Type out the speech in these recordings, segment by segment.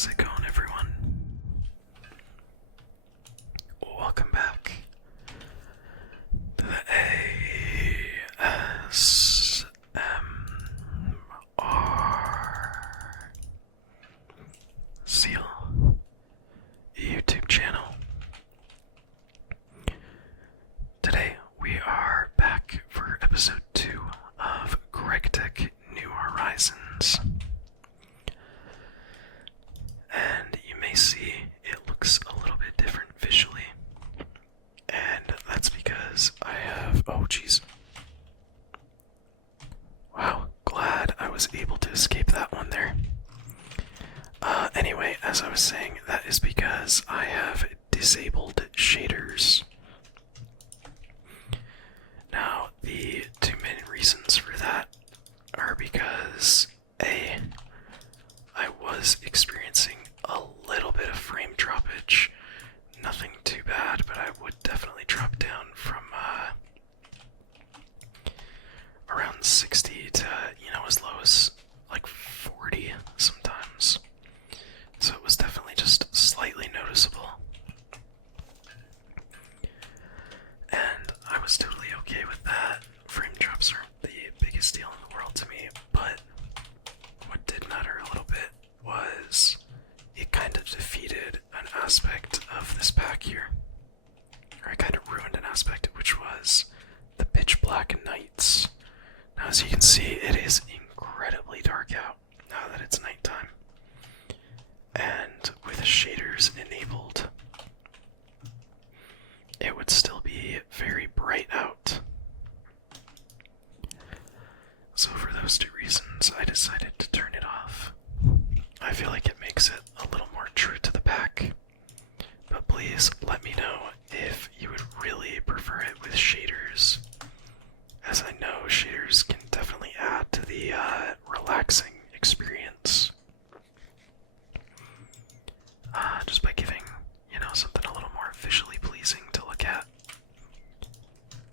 How's it going, everyone? Welcome back to the ASMR Seal YouTube channel. Today we are back for episode 2 of GregTech New Horizons. And you may see it looks a little bit different visually. And that's because I have, oh geez. Wow, glad I was able to escape that one there. Anyway, as I was saying, that is because I have disabled shaders. Now, the two main reasons for that are because A, I was experiencing a little bit of frame droppage. Nothing too bad, but I would definitely drop down from around 60 to, as low as like 40 sometimes. So it was definitely just slightly noticeable. And I was totally okay with that. Frame drops aren't the biggest deal in the world to me, but what did matter a little bit was it kind of defeated an aspect of this pack here. Or it kind of ruined an aspect, which was the pitch black nights. Now, as you can see, it is incredibly dark out now that it's nighttime. And with shaders enabled, it would still be very bright out. So for those two reasons, I decided to turn it off. I feel like it makes it a little more true to the pack. But please let me know if you would really prefer it with shaders, as I know shaders can definitely add to the relaxing experience. Just by giving, something a little more visually pleasing to look at.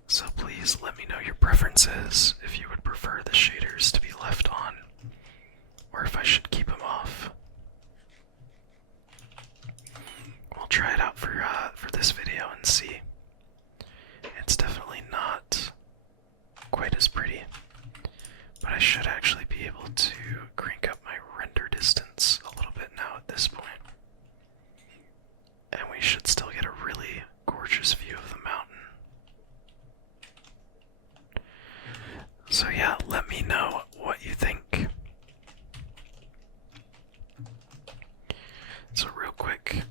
So please let me know your preferences, if you would prefer the shaders to be left on, or if I should keep them off. We'll try it out for this video and see. It's definitely not quite as pretty, but I should actually be able to crank up my render distance a little bit now at this point. And we should still get a really gorgeous view of the mountain. So yeah, let me know what you think. So real quick,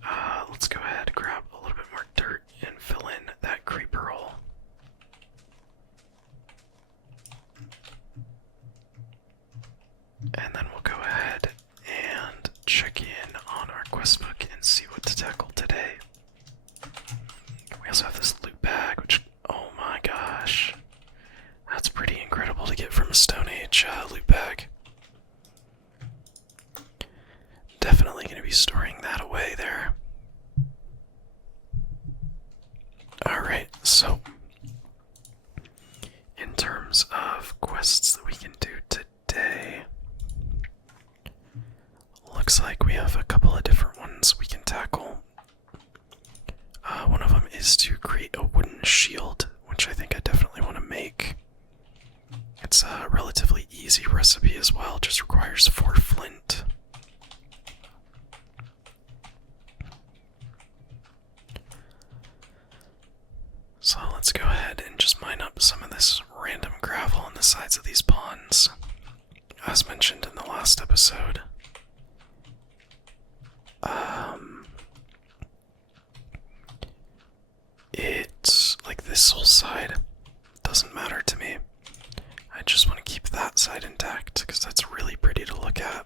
let's go ahead and grab a little bit more dirt and fill in that creeper hole. And then we'll go ahead and check in on our quest book and see what to tackle today. We also have this loot bag, which, oh my gosh, that's pretty incredible to get from a Stone Age loot bag. Definitely going to be storing that away there. Alright, so in terms of quests that we can do today, looks like we have a couple of different ones we can tackle. One of them is to create a wooden shield, which I think I definitely want to make. It's a relatively easy recipe as well, just requires 4 flint. So let's go ahead and just mine up some of this random gravel on the sides of these ponds. As mentioned in the last episode, it's like this whole side doesn't matter to me. I just want to keep that side intact because that's really pretty to look at.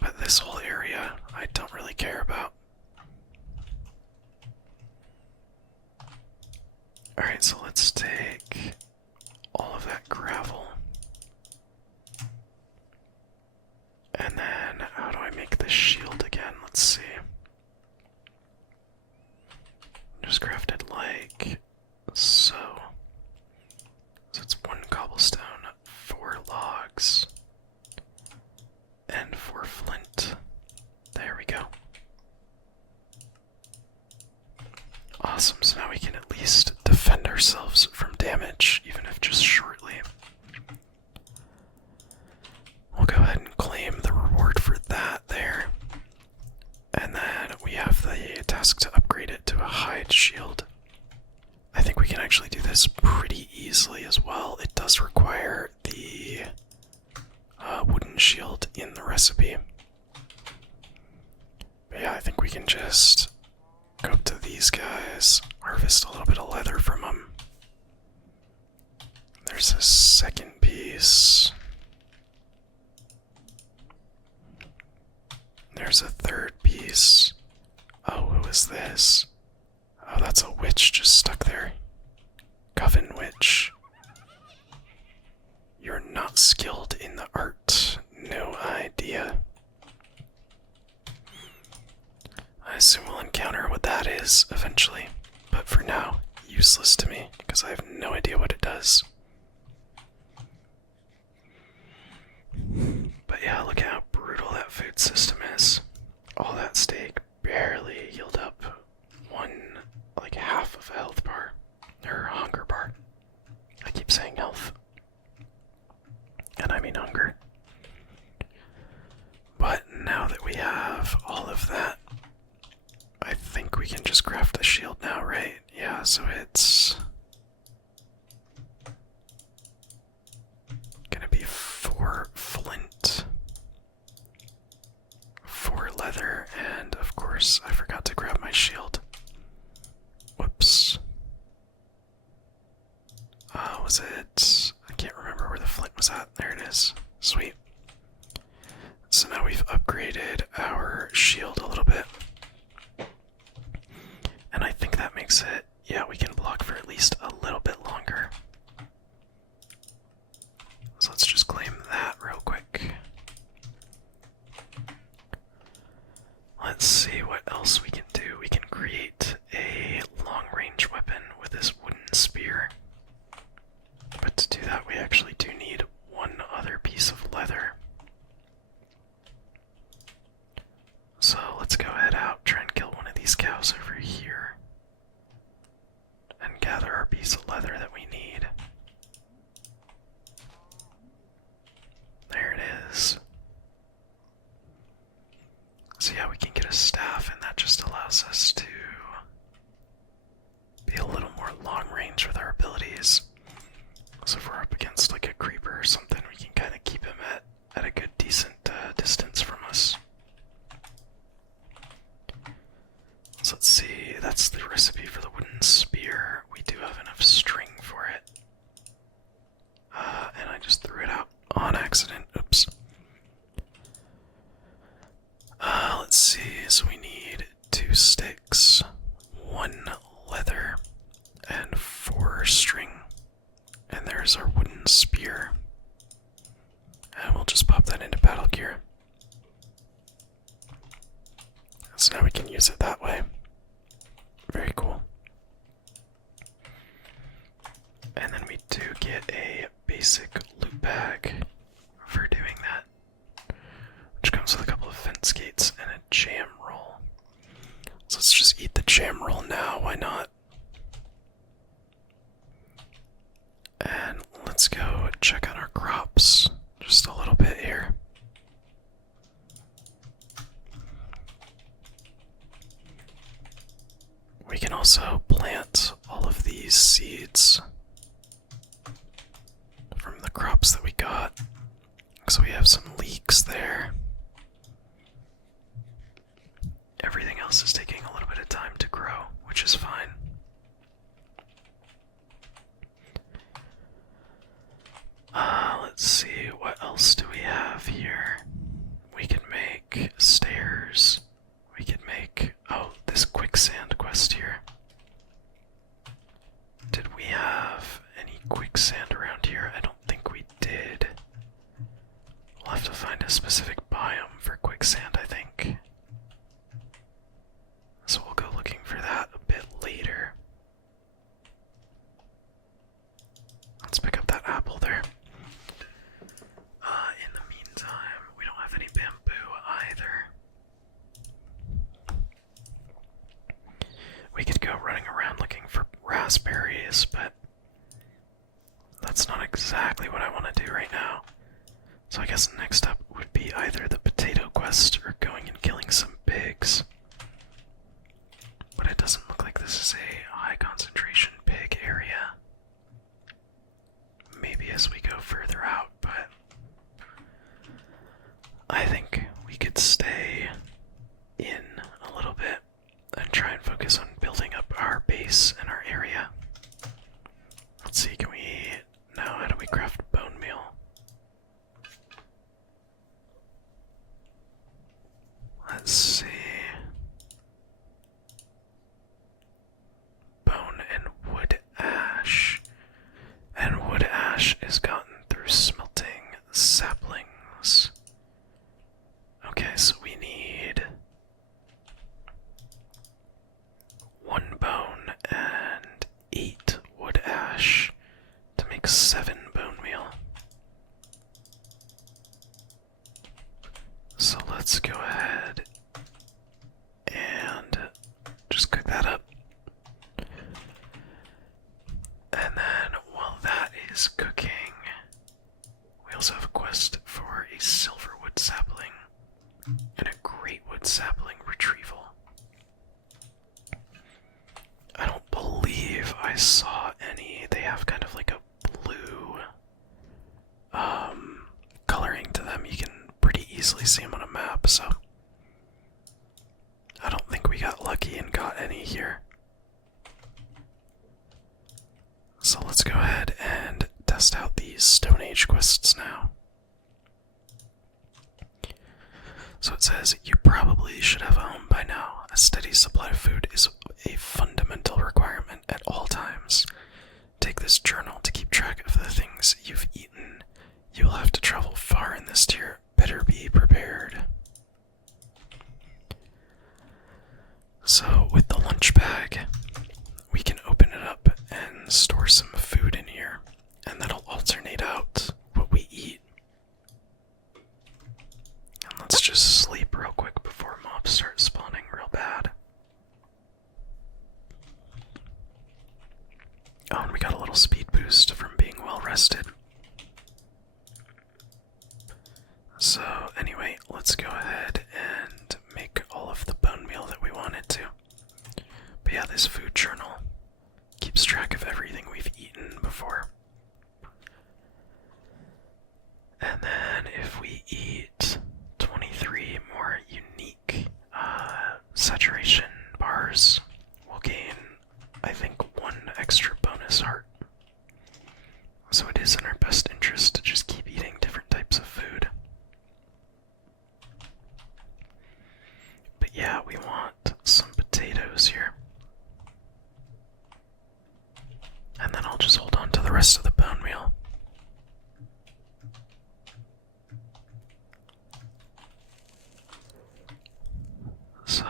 But this whole area I don't really care about. Alright, so let's take all of that gravel. And then, how do I make this shield again? Let's see. Just craft it like so. So it's 1 cobblestone, 4 logs, and 4 flint. Awesome, so now we can at least defend ourselves from damage, even if just shortly. We'll go ahead and claim the reward for that there. And then we have the task to upgrade it to a hide shield. I think we can actually do this pretty easily as well. It does require the wooden shield in the recipe. But yeah, I think we can just go up to these guys, harvest a little bit of leather from them. There's a second piece. There's a third piece. Oh, who is this? Oh, that's a witch just stuck there. Coven witch. You're not skilled in the art. No idea. I assume we'll encounter what that is eventually, but for now, useless to me because I have no idea what it does. But yeah, look at how brutal that food system is. All that steak barely healed up like half of a health bar, or hunger bar. I keep saying health, and I mean hunger. But now that we have all of that, I think we can just craft the shield now, right? Yeah, so it's gonna be 4 flint, 4 leather, and of course I forgot to grab my shield. Whoops. Was it? I can't remember where the flint was at. There it is. Sweet. So now we've upgraded our shield a little bit. And I think that makes it, yeah, we can block for at least a little bit longer. So let's just claim that real quick. Let's see what else we can do. We can create a long-range weapon with this wooden spear. But to do that, we actually do need one other piece of leather. So let's go head out, try and kill one of these cows over here, and gather our piece of leather that we need. There it is. So yeah, we can get a staff, and that just allows us to be a little more long range with our abilities. So if we're up against like a creeper or something, we can kind of keep him at a good decent distance from us. So let's see, that's the recipe for the wooden spear. We do have enough string for it. And I just threw it out on accident. Oops. Let's see, so we need 2 sticks, 1 leather, and 4 string. And there's our wooden spear. And we'll just pop that into battle gear. So now we can use it that way. Very cool. And then we do get a basic loot bag for doing that, which comes with a couple of fence gates and a jam roll. So let's just eat the jam roll now, why not? And let's go check on our crops just a little bit here. We can also plant all of these seeds from the crops that we got. So we have some leeks there. Everything else is taking a little bit of time to grow, which is fine. Let's see, what else do we have here? We could make stairs. We could make, oh, this quicksand quest here. Did we have any quicksand around here? I don't think we did. We'll have to find a specific biome for quicksand, I think. So we'll go looking for that a bit later. Let's pick up that apple there. In the meantime, we don't have any bamboo either. We could go running around raspberries, but that's not exactly what I want to do right now. So I guess next up would be either the potato quest or going and killing some pigs. But it doesn't look like this is a high concentration pig area. Maybe as we go further out, but I think we could stay in a little bit and try and focus on building up our base and our area. Let's see, can we... Now, how do we craft bone meal? Let's see... Bone and wood ash. And wood ash is gotten through smelting saplings. Okay, so we need 1 bone and 8 wood ash to make 7 bone meal. So let's go ahead and just cook that up. And then while that is cooking, we also have a quest for a silverwood sapling and a greatwood sapling retrieval. I don't believe I saw any. They have kind of like a blue coloring to them. You can pretty easily see them on a map, so I don't think we got lucky and got any here. So let's go ahead and test out these Stone Age quests now. So it says, you probably should have a home by now. A steady supply of food is a fundamental requirement at all times. Take this journal to keep track of the things you've eaten. You will have to travel far in this tier. Better be prepared. So with the lunch bag, we can open it up and store some food in here, and that'll alternate out what we eat. And let's just sleep real quick before mobs start spawning real bad. Oh, and we got a little speed boost from being well rested. So anyway, let's go ahead and make all of the bone meal that we wanted to. But yeah, this food journal keeps track of everything we've eaten before. And then if we eat 23 more unique saturation bars, we'll gain, I think, 1 extra bonus heart. So it is in our best interest to just keep eating different types of food. But yeah, we want some potatoes here. And then I'll just hold on to the rest of the bone meal. So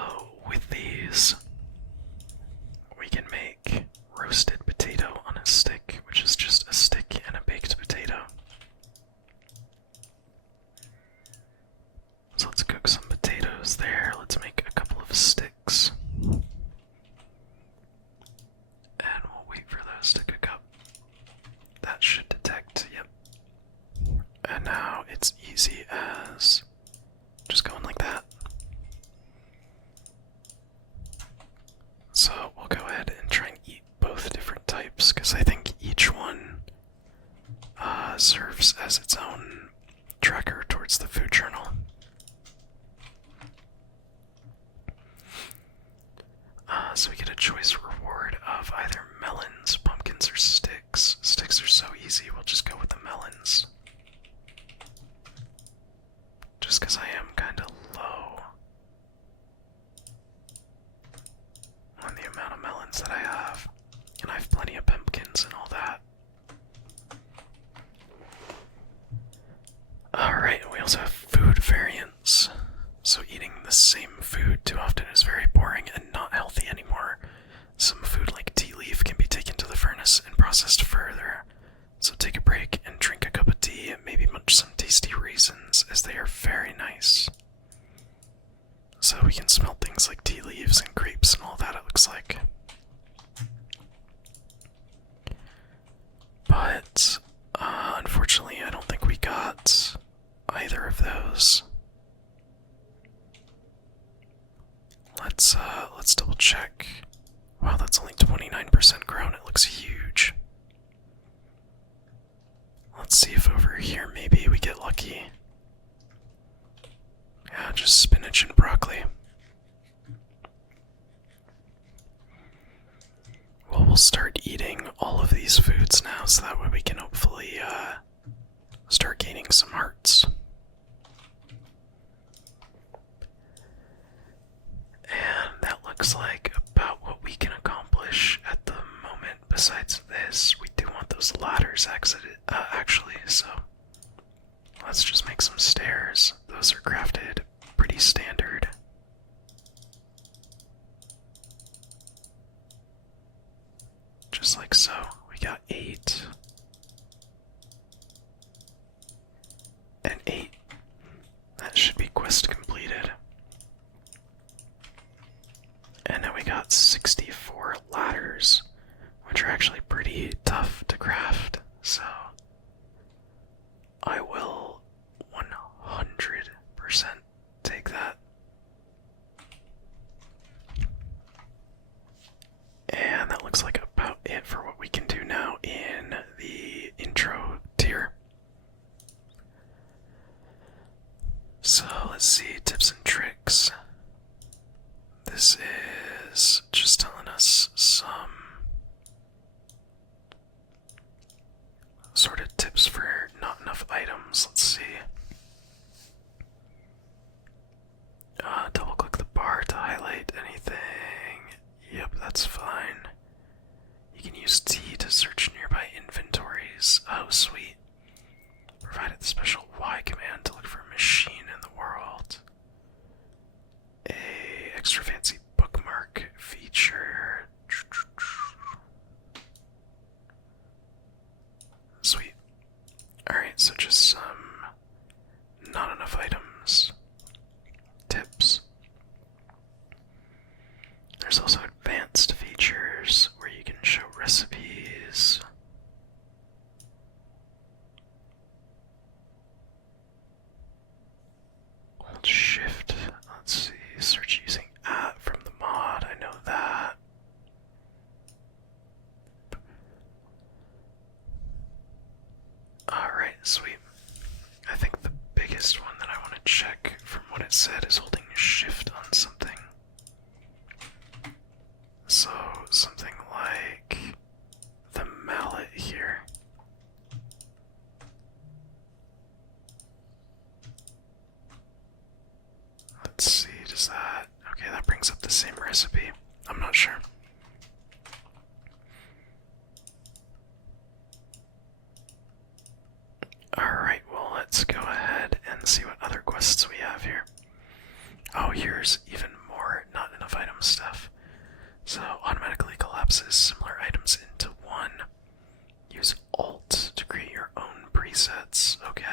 with these, we can make roasted potato on a stick, which is just a stick and a baked potato. So let's cook some potatoes there. Let's make a couple of sticks. And we'll wait for those to cook up. That should detect, yep. And now it's easy as just going like that. So we'll go ahead and try and eat both different types, because I think each one serves as its own tracker towards the food journal. So we get a choice reward of either melons, pumpkins, or sticks. Sticks are so easy, we'll just go with the melons. Just because I am kind of low on the amount of melons that I have. And I have plenty of pumpkins and all that. Alright, we also have food variants. So eating the same food too often is very boring and not healthy anymore. Some food like tea leaf can be taken to the furnace and processed further. So take a break and drink a cup of tea and maybe munch some tasty raisins, as they are very nice. So we can smell things like tea leaves and grapes and all that, it looks like. those. Let's double check. Wow, that's only 29% grown. It looks huge. Let's see if over here maybe we get lucky. Yeah, just spinach and broccoli. Well, we'll start eating all of these foods now, so that way we can hopefully start gaining some hearts. And that looks like about what we can accomplish at the moment. Besides this, we do want those ladders actually, so let's just make some stairs. Those are crafted pretty standard. Just like so. We got 8. And 8. That should be quest completed. And now we got 64 ladders, which are actually pretty tough to craft, so I will 100% take that. And that looks like about it for what we can do now in the intro tier. So let's see, tips and tricks. This is just telling us some sort of tips for not enough items. Let's see. Double click the bar to highlight anything. Yep, that's fine. You can use T to search nearby inventories. Oh, sweet. Provided the special Y command to look for a machine in the world. A extra fancy bookmark feature. Sweet. Alright, so just some not enough items. Tips. There's also advanced features where you can show recipes. Hold shift. Let's see. Search using at from the mod. I know that. Alright, sweet. I think the biggest one that I want to check from what it said is holding shift on something. So, something like the mallet here. Let's see, does that... Okay, that brings up the same recipe. I'm not sure. Alright, well, let's go ahead and see what other quests we have here. Oh, here's even more not enough item stuff. So, automatically collapses similar items into one. Use Alt to create your own presets. Okay.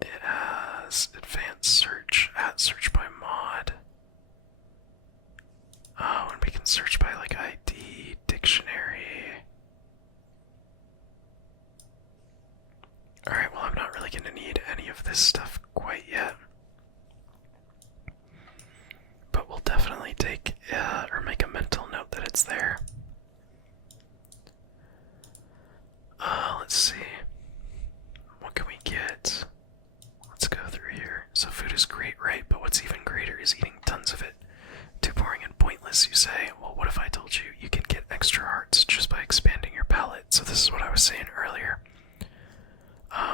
It has advanced search, at search by mod. Oh, and we can search by like ID, dictionary. Alright, well, I'm not really going to need any of this stuff quite yet. But we'll definitely take, or make a mental note that it's there. Let's see. What can we get? Let's go through here. So food is great, right? But what's even greater is eating tons of it. Too boring and pointless, you say? Well, what if I told you you can get extra hearts just by expanding your palate? So this is what I was saying earlier.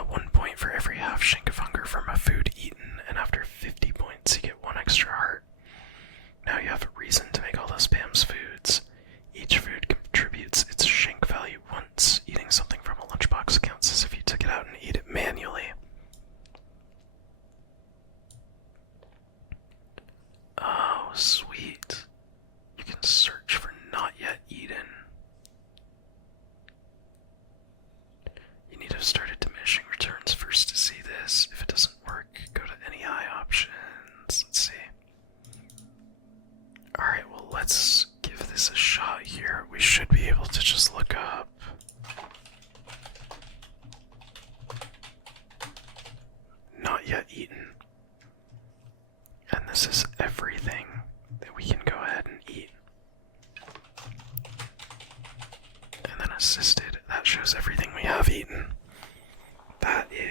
1 point for every half shink of hunger from a food eaten, and after 50 points you get 1 extra heart. Now you have a reason to make all those Pam's foods. Each food contributes its shink value once. Eating something from a lunchbox counts as if you took it out and ate it manually. Oh, sweet. You can search for not yet eaten. You need to have started diminishing returns first to see this. If it doesn't work, go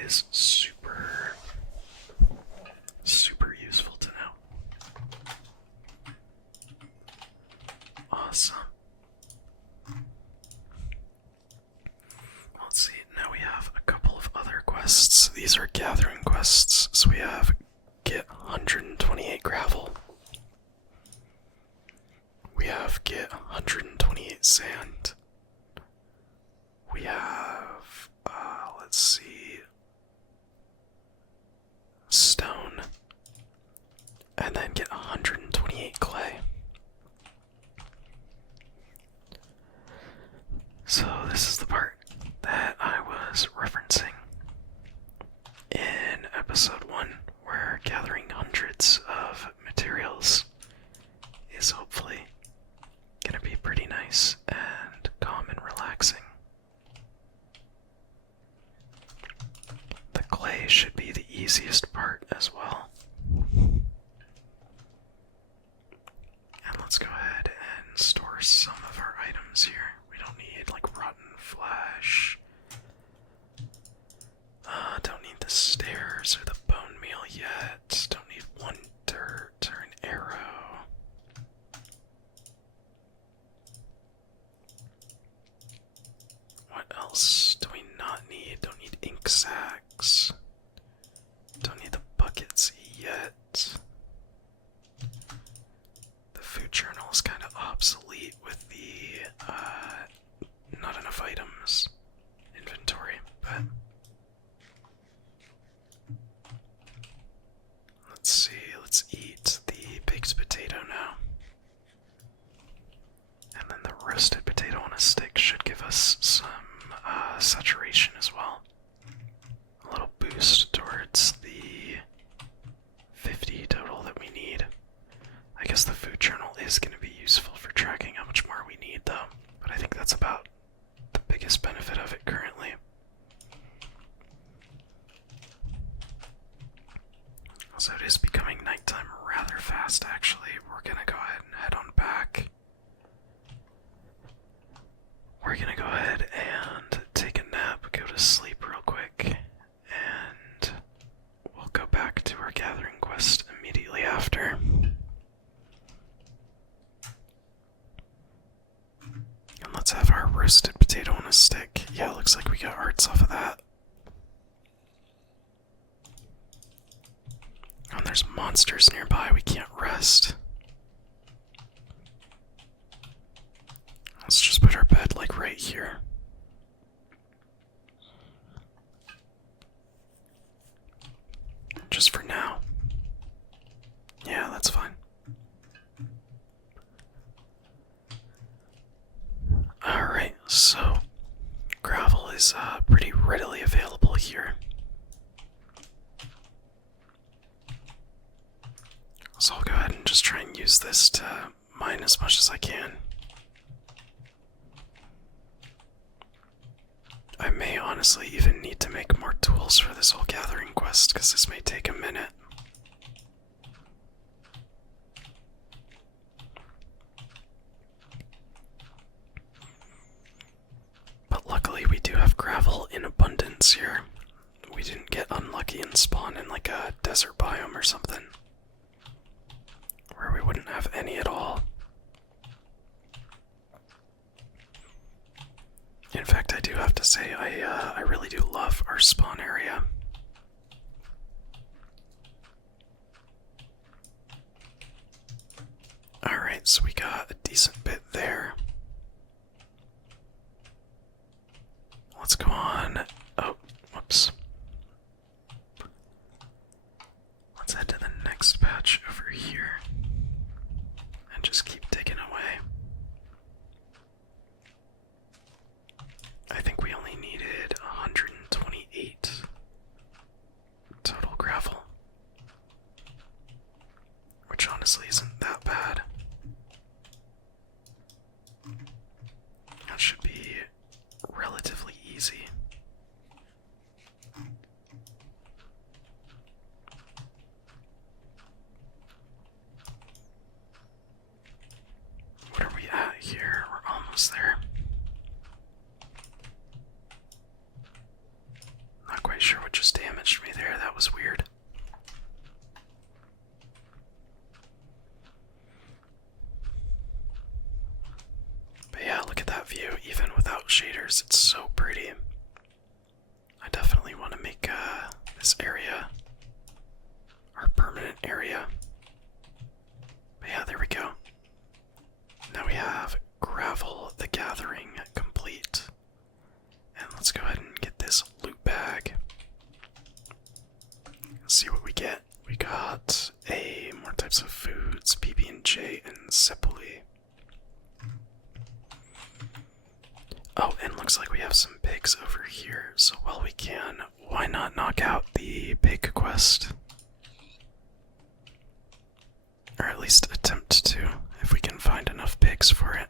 is super, super useful to know. Awesome. Let's see, now we have a couple of other quests. These are gathering quests. So we have get 128 gravel. We have get 128 sand. We have, let's see, stone. And then get 128 clay. So this is the part that I was referencing in episode 1, where gathering hundreds of materials is hopefully gonna be pretty nice and calm and relaxing. The clay should be the easiest part as well. And let's go ahead and store some of our items here. We don't need like rotten flesh. Don't need the stairs or the bone meal yet. Don't need one dirt or an arrow. What else do we not need? Don't need ink sacks. Don't need the buckets yet. The food journal is kind of obsolete with the not enough items inventory, but let's see, let's eat the baked potato now. And then the roasted potato on a stick should give us some saturation as well. A little boost towards the 50 total that we need. I guess the food journal is going to be useful for tracking how much more we need though, but I think that's about the biggest benefit of it currently. So it is becoming nighttime rather fast actually. We're going to go ahead and head on back. We're going to go ahead and take a nap, go to sleep real quick, and we'll go back to our gathering quest immediately after. And let's have our roasted potato on a stick. Yeah, it looks like we got hearts off of that. And there's monsters nearby, we can't rest. Let's just put our bed like right here. Just for now. Yeah, that's fine. Alright, so gravel is pretty readily available here. So I'll go ahead and just try and use this to mine as much as I can. I may honestly even need to make more tools for this whole gathering quest, because this may take a minute. But luckily we do have gravel in abundance here. We didn't get unlucky and spawn in like a desert biome or something, where we wouldn't have any at all. In fact, I do have to say, I really do love our spawn area. Alright, so we got a decent bit there. Let's go on. Oh, whoops. Let's head to the next patch over here and just keep digging away. I think we only needed 128 damaged me there. That was weird. But yeah, look at that view. Even without shaders, it's so pretty. I definitely want to make this area our permanent area. But yeah, there we go. Now we have Gravel the Gathering complete. And let's go ahead and get this loot bag. See what we get. We got more types of foods, PB&J and Sepuli. Oh, and looks like we have some pigs over here. So while we can, why not knock out the pig quest? Or at least attempt to, if we can find enough pigs for it.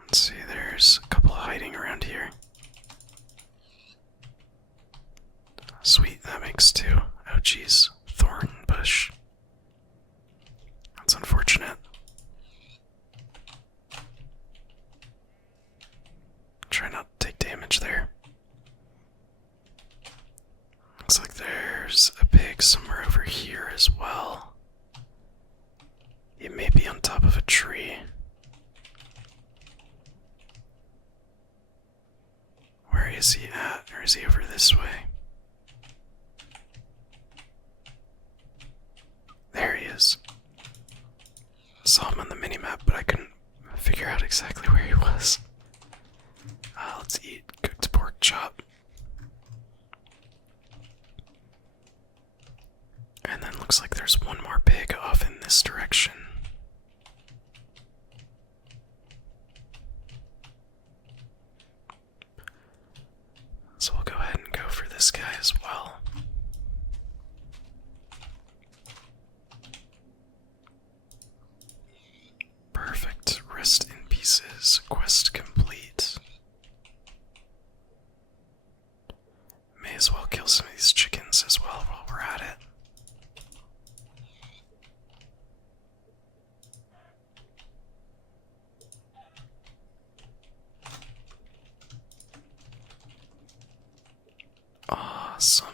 Let's see, there's a couple hiding around here. Sweet, that makes two. Oh jeez, thorn bush. That's unfortunate. Try not to take damage there. Looks like there's a pig somewhere over here as well. It may be on top of a tree. Where is he at? Or is he over this way? There he is. Saw him on the minimap, but I couldn't figure out exactly where he was. Let's eat cooked pork chop. And then looks like there's one more pig off in this direction. So we'll go ahead and go for this guy as well. Perfect. Rest in pieces. Quest complete. May as well kill some of these chickens as well while we're at it. Awesome.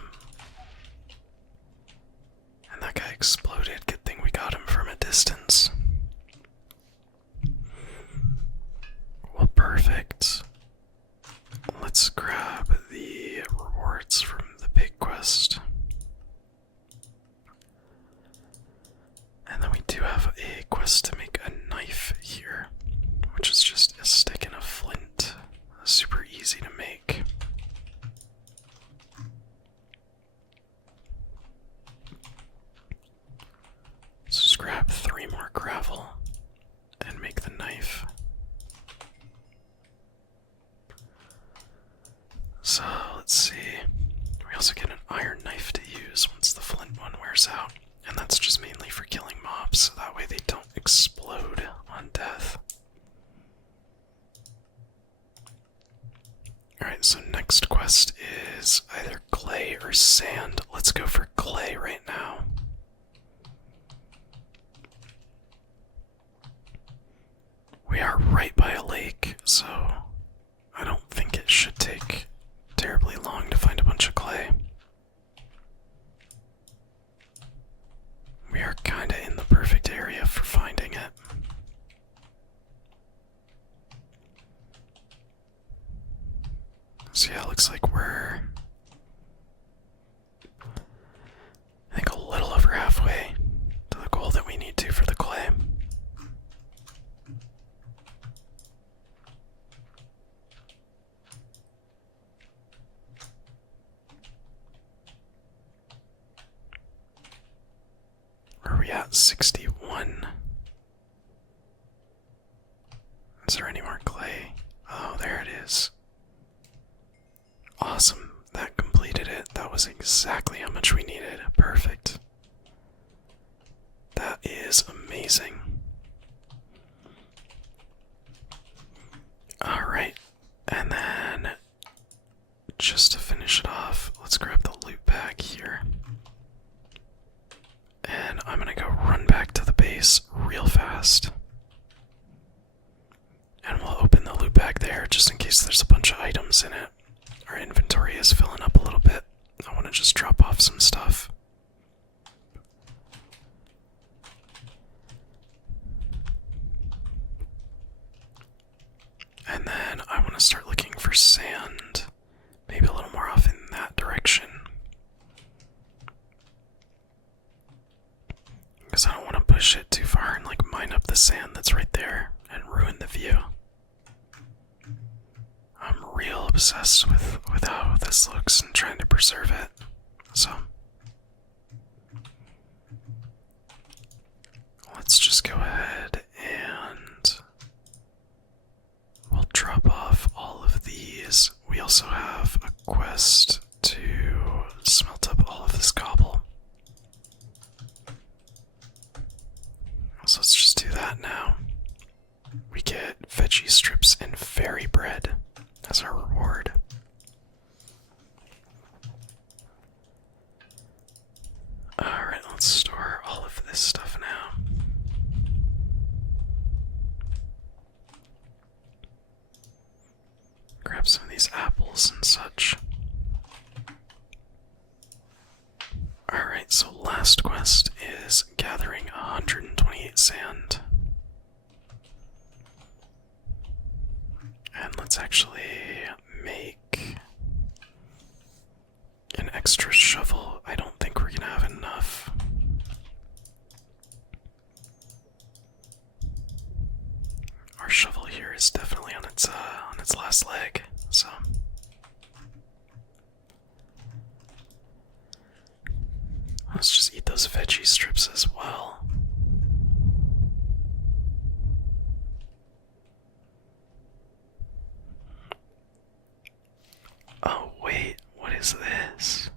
And that guy exploded. Good thing we got him from a distance. Well, perfect. Let's grab the rewards from the pig quest. And then we do have a quest to make a knife here, which is just a stick and a flint. Super easy to make. So just grab 3 more gravel and make the knife. So let's see. We also get an iron knife to use once the flint one wears out. And that's just mainly for killing mobs, so that way they don't explode on death. Alright, so next quest is either clay or sand. Let's go for clay right now. We are right by a lake, so I don't think it should take terribly long to find a bunch of clay. We are kinda in the perfect area for finding it. So yeah, it looks like we're, I think, a little over halfway to the goal that we need to for the clay. Where are we at? 61. Is there any more clay? Oh, there it is. Awesome. That completed it. That was exactly how much we needed. Perfect. That is amazing. Alright. And then, just to finish it off, let's grab the loot bag here. And I'm gonna go run back to the base real fast. And we'll open the loot bag there just in case there's a bunch of items in it. Or the sand that's right there and ruin the view. I'm real obsessed with how this looks and trying to preserve it. So let's just go ahead and we'll drop off all of these. We also have a quest to smelt up all of this cobble. So let's just do that now. We get veggie strips and fairy bread as our reward. Alright, let's store all of this stuff now. Grab some of these apples and such. Alright, so last quest is gathering 128 sand. And let's actually make an extra shovel. I don't think we're gonna have enough. Our shovel here is definitely on its last leg, so let's just eat those veggie strips as well. Oh wait, what is this?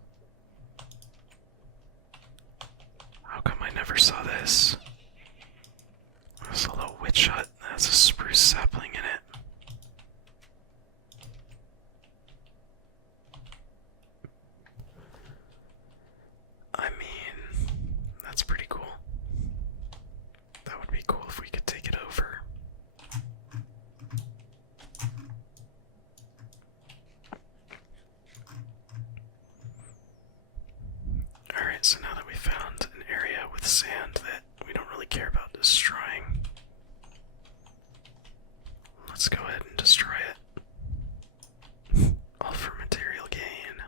How come I never saw this? There's a little witch hut that has a spruce sapling in it. I mean, that's pretty cool. That would be cool if we could take it over. Alright, so now that we found an area with sand that we don't really care about destroying, let's go ahead and destroy it. All for material gain.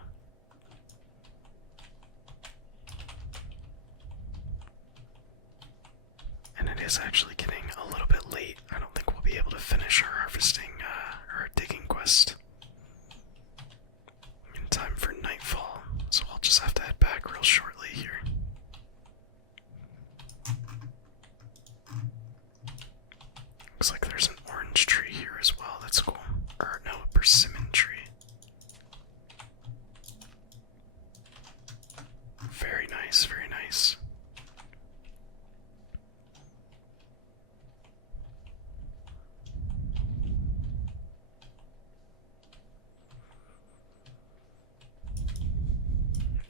And it is actually getting a little bit late. I don't think we'll be able to finish our harvesting, or digging quest in time for nightfall. So I'll just have to head back real shortly here. Looks like there's an orange tree here as well. That's cool. Or no, a persimmon tree. Very nice, very nice.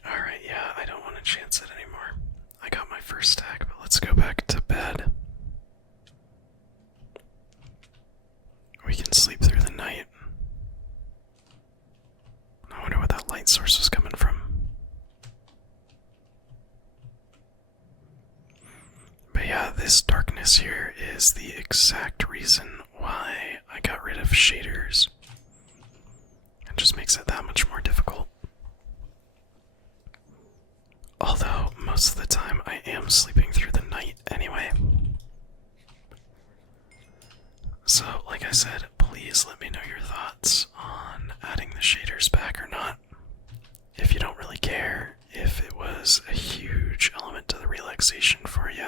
Alright, yeah, I don't want to chance it anymore. I got my first stack, but let's go back to bed. We can sleep through the night. I wonder what that light source was coming from. But yeah, this darkness here is the exact reason why I got rid of shaders. It just makes it that much more difficult. Although, most of the time I am sleeping through the night anyway. So, like I said, please let me know your thoughts on adding the shaders back or not. If you don't really care, if it was a huge element to the relaxation for you,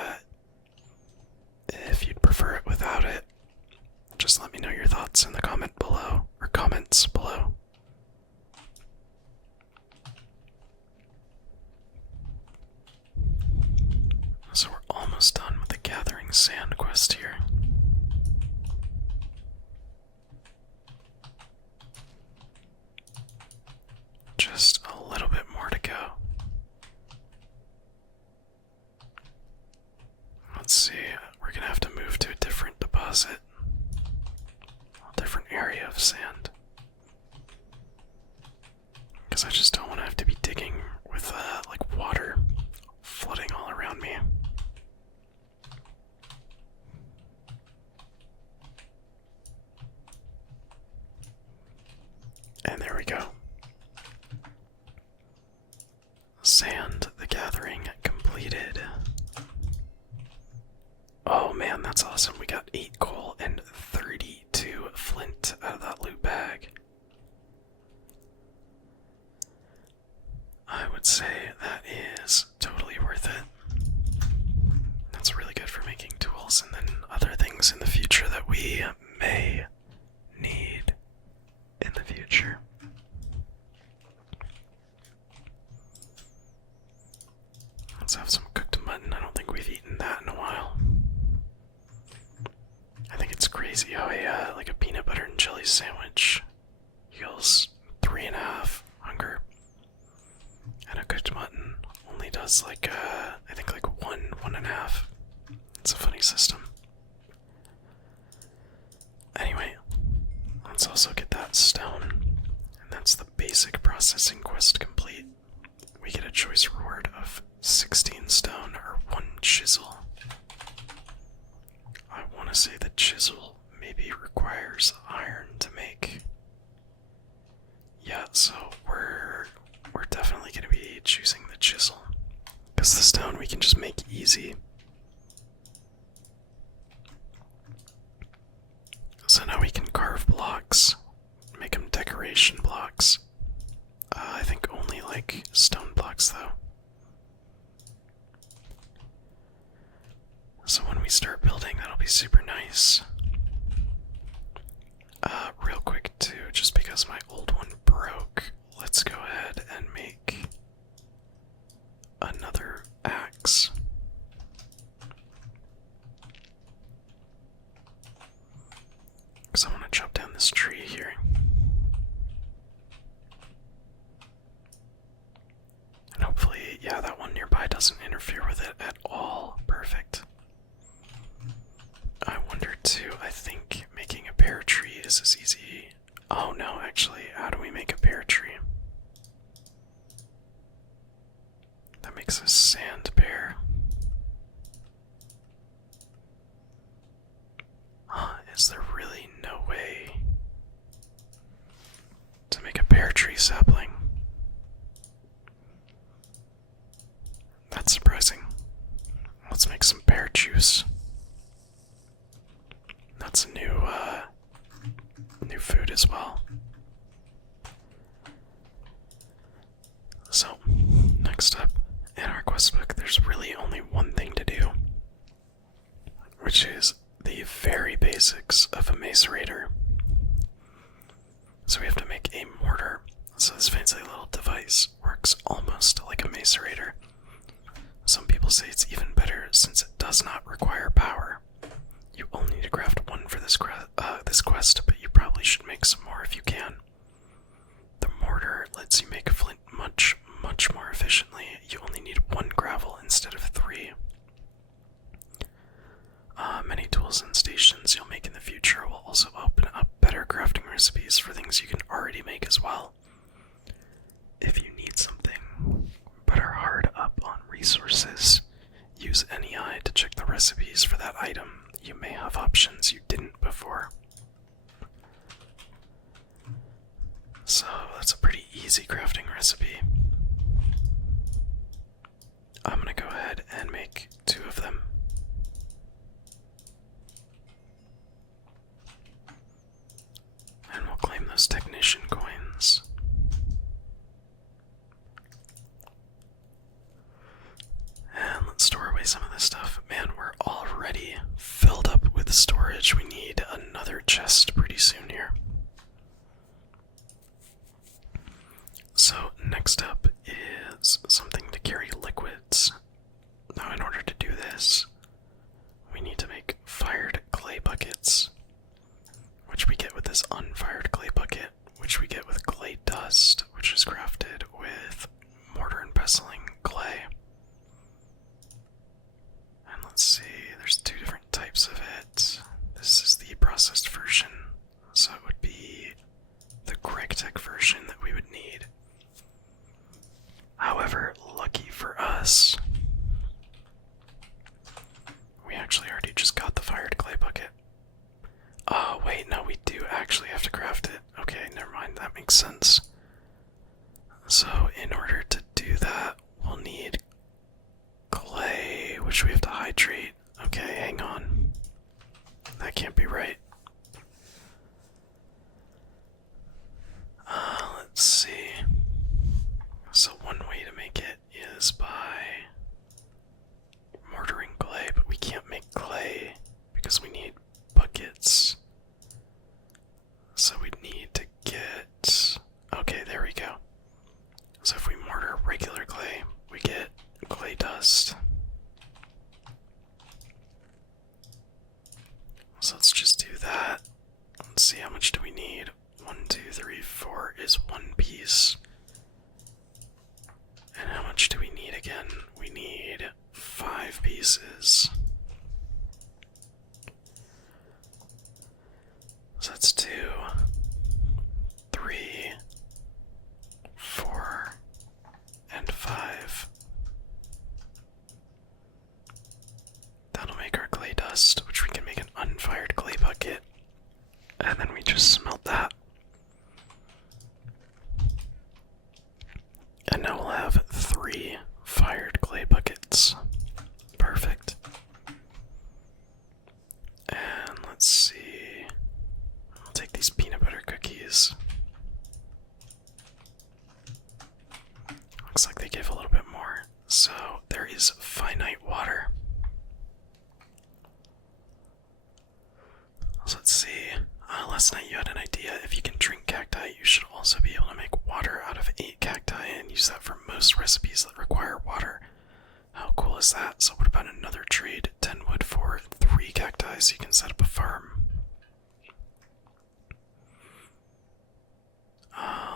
if you'd prefer it without it, just let me know your thoughts in the comment below, or comments below. So we're almost done with the gathering sand quest here. Just a little bit more to go. Let's see, we're gonna have to move to a different deposit. A different area of sand. Because I just don't want to have to be digging with, like, water flooding all around me. And there we go. Sand, the gathering completed. Oh man, that's awesome. would say that is totally worth it. That's really good for making tools and then other things in the future that we may need in the future. Let's have some cooked mutton. I don't think we've eaten that in a while. I think it's crazy how like a peanut butter and jelly sandwich heals 3.5 hunger, and a cooked mutton only does like I think like 1.5. It's a funny system. Anyway, let's also get that stone, and that's the basic processing quest complete. We get a choice reward of 16 stone or 1 chisel. I want to say the chisel maybe requires iron to make. Yeah, so we're definitely going to be choosing the chisel, because the stone we can just make easy. So now we can carve blocks, make them decoration blocks. I think only like stone blocks though. So when we start building, that'll be super nice. Real quick too, just because my old one broke, let's go ahead and make another axe. Because I want to chop down this tree here. And hopefully, yeah, that one nearby doesn't interfere with it at all. Perfect. I wonder too, I think making a pear tree is as easy. Oh no, actually, how do we make a pear tree? That makes a sand pear. Huh, is there really no way to make a pear tree sapling? That's surprising. Let's make some pear juice. That's a new food as well. So, next up in our quest book, there's really only one thing to do, which is the very basics of a macerator. So we have to make a mortar. So this fancy little device works almost like a macerator. Some people say it's even better since it does not require power. You only need to craft one for this quest, but you probably should make some more if you can. The mortar lets you make flint much more efficiently. You only need 1 gravel instead of 3. Many tools and stations you'll make in the future will also open up better crafting recipes for things you can already make as well. If you need something but are hard up on resources, use NEI to check the recipes for that item. You may have options you didn't before. So that's a pretty easy crafting recipe. I'm gonna go ahead and make 2 of them. And we'll claim those technician coins. And let's store away some of this stuff. Man, we're already filled up with storage. We need another chest pretty soon here. So next up is something to carry liquids. Now in order to do this, we need to make fired clay buckets, which we get with this unfired clay bucket, which we get with clay dust, which is crafted with mortar and pestling clay. And let's see, there's 2 different types of it. This is the processed version, so it would be the GregTech version that we would need. However, lucky for us, we actually already just got the fired clay bucket. Oh, wait, no, we do actually have to craft it. Okay, never mind, that makes sense. So, in order to do that, we'll need clay, which we have to hydrate. Okay, hang on. That can't be right. Let's see. So one way to make Looks like they give a little bit more. So there is finite water. So let's see. Last night you had an idea. If you can drink cacti, you should also be able to make water out of 8 cacti and use that for most recipes that require water. How cool is that? So what about another trade? 10 wood for 3 cacti so you can set up a farm.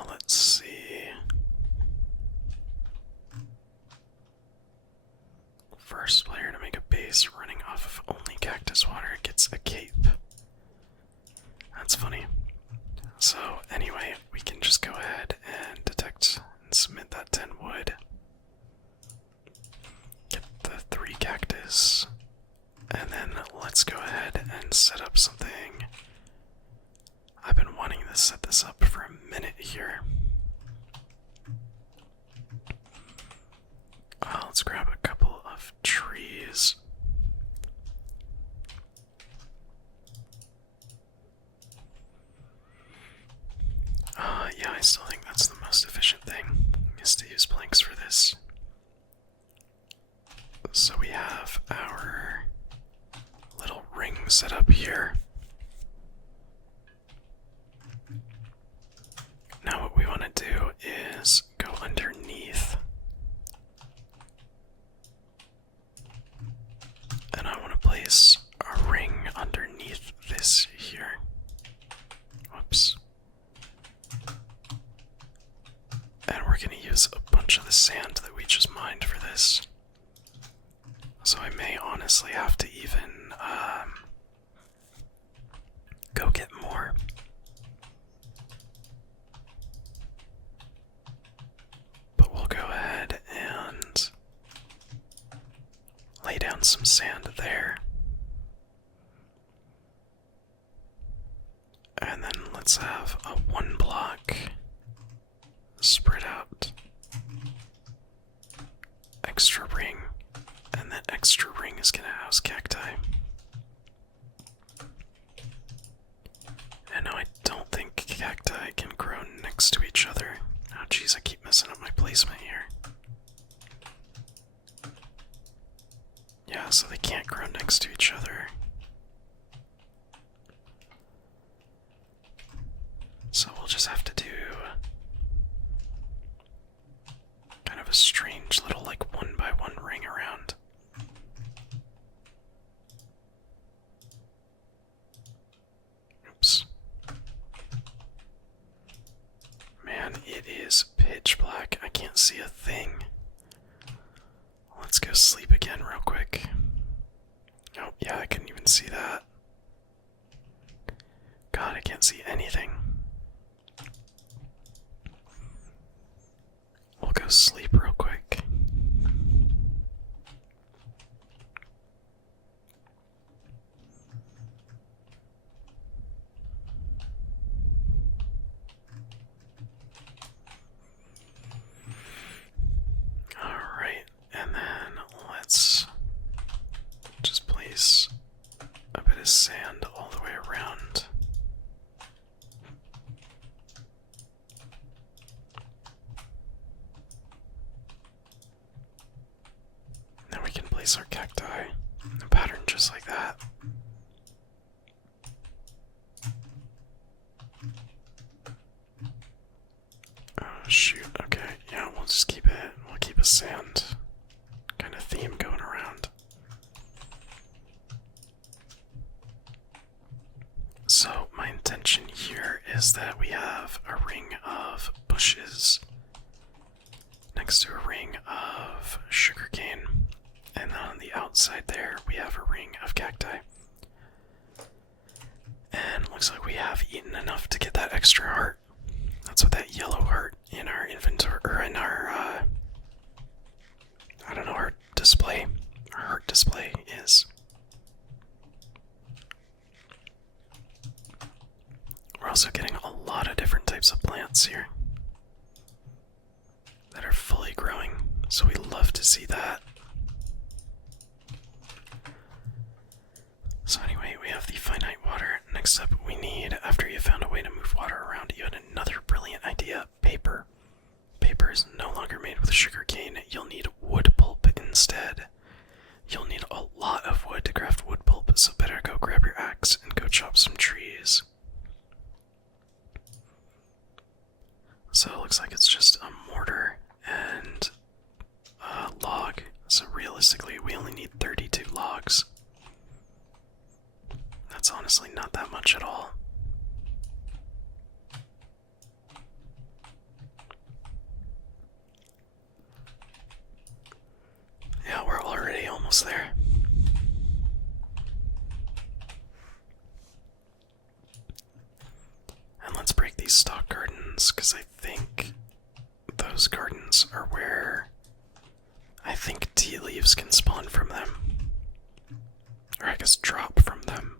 Let's see. First player to make a base running off of only cactus water gets a cape. That's funny. So anyway, we can just go ahead and detect and submit that 10 wood. Get the 3 cactus. And then let's go ahead and set up something. I've been wanting to set this up for a minute here. Let's grab a couple of trees. Yeah, I still think that's the most efficient thing, is to use planks for this. So we have our little ring set up here. Now what we want to do is go underneath. And I want to place a ring underneath this here. Whoops. And we're going to use a bunch of the sand that we just mined for this. So I may honestly have to even go get more. But we'll go ahead and lay down some sand there. And then let's have a 1 block spread out extra ring, and that extra ring is going to house cacti. And now I don't think cacti can grow next to each other. Oh jeez, I keep messing up my placement here. Yeah, so they can't grow next to each other. So we'll just have to do kind of a strange little like 1x1 ring around. Oops. Man, it is pitch black. I can't see a thing. Let's go sleep again real quick. Oh, yeah, I couldn't even see that. God, I can't see anything. We'll go sleep real quick. Alright, and then let's just place a bit of sand all the way around. Then we can place our cacti in a pattern just like that. Oh shoot, okay, yeah, we'll just keep it, we'll keep a sand kind of theme going around. So my intention here is that we have a ring of bushes next to a ring of sugarcane, and then on the outside there we have a ring of cacti. And it looks like we have eaten enough to get that extra heart. That's what that yellow heart in our inventory, or in our, I don't know, our display, our heart display is. We're also getting a lot of different types of plants here that are fully growing, so we love to see that. So anyway, we have the finite water. Next up, we need, after you found a way to move water around, you had another brilliant idea: paper. Paper is no longer made with sugar So it looks like it's just a mortar and a log. So realistically, we only need 32 logs. That's honestly not that much at all. Yeah, we're already almost there. And let's break these stock gardens, because I think those gardens are where I think tea leaves can spawn from them. Or I guess drop from them.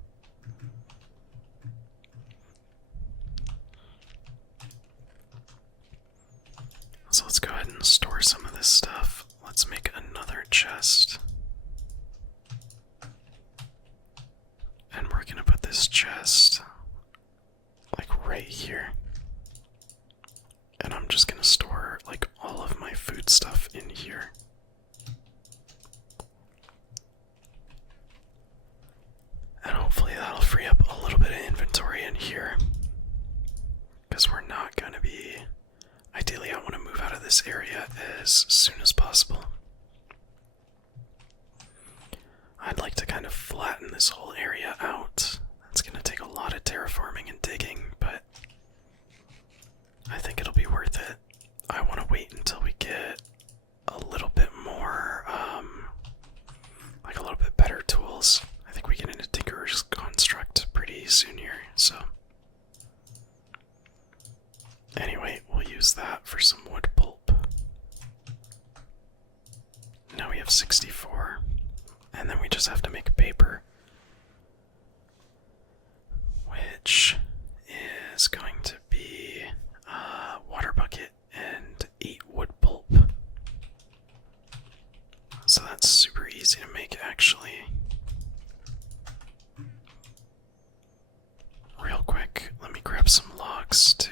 So let's go ahead and store some of this stuff. Let's make another chest. And we're gonna put this chest like right here. And I'm just gonna store like all of my food stuff in here. And hopefully that'll free up a little bit of inventory in here. Because we're not gonna be... Ideally, I want to move out of this area as soon as possible. I'd like to kind of flatten this whole area out. That's going to take a lot of terraforming and digging, but I think it'll be worth it. I want to wait until we get a little bit more, like a little bit better tools. I think we get into Tinkerer's Construct pretty soon here, so... Anyway, we'll use that for some wood pulp. Now we have 64. And then we just have to make paper. Which is going to be a water bucket and 8 wood pulp. So that's super easy to make, actually. Real quick, let me grab some logs too.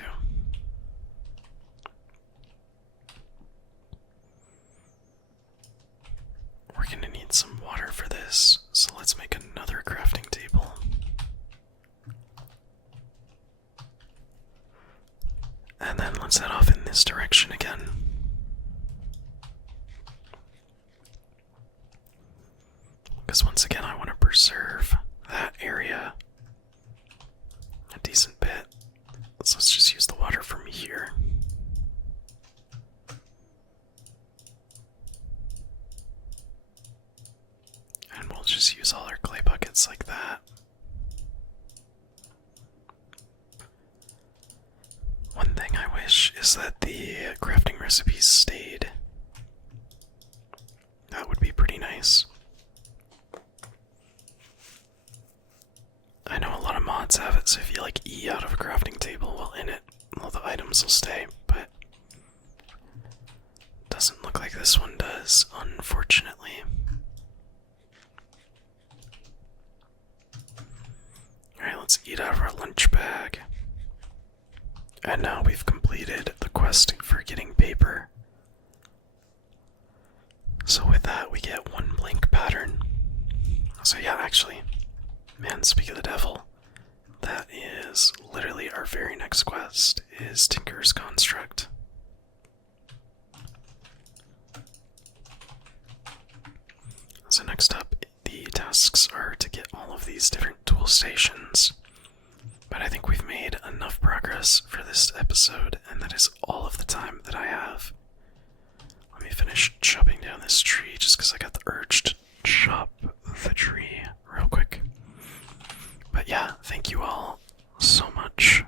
We're gonna need some water for this, so let's make another crafting table. And then let's head off in this direction again. Because once again, I want to preserve that area a decent bit. So let's just use the water from here. And we'll just use all our clay buckets like that. One thing I wish is that the crafting recipes stayed. That would be pretty nice. I know a lot of mods have it, so if you like E out of a crafting table while in it, all the items will stay, but doesn't look like this one does, unfortunately. Alright, let's eat out of our lunch bag. And now we've completed the quest for getting paper. So with that, we get 1 blank pattern. So yeah, actually, man, speak of the devil, that is literally our very next quest, is Tinkerer's Construct. So next up, the tasks are to get all of these different tool stations. But I think we've made enough progress for this episode, and that is all of the time that I have. Let me finish chopping down this tree just because I got the urge to chop the tree real quick. But yeah, thank you all so much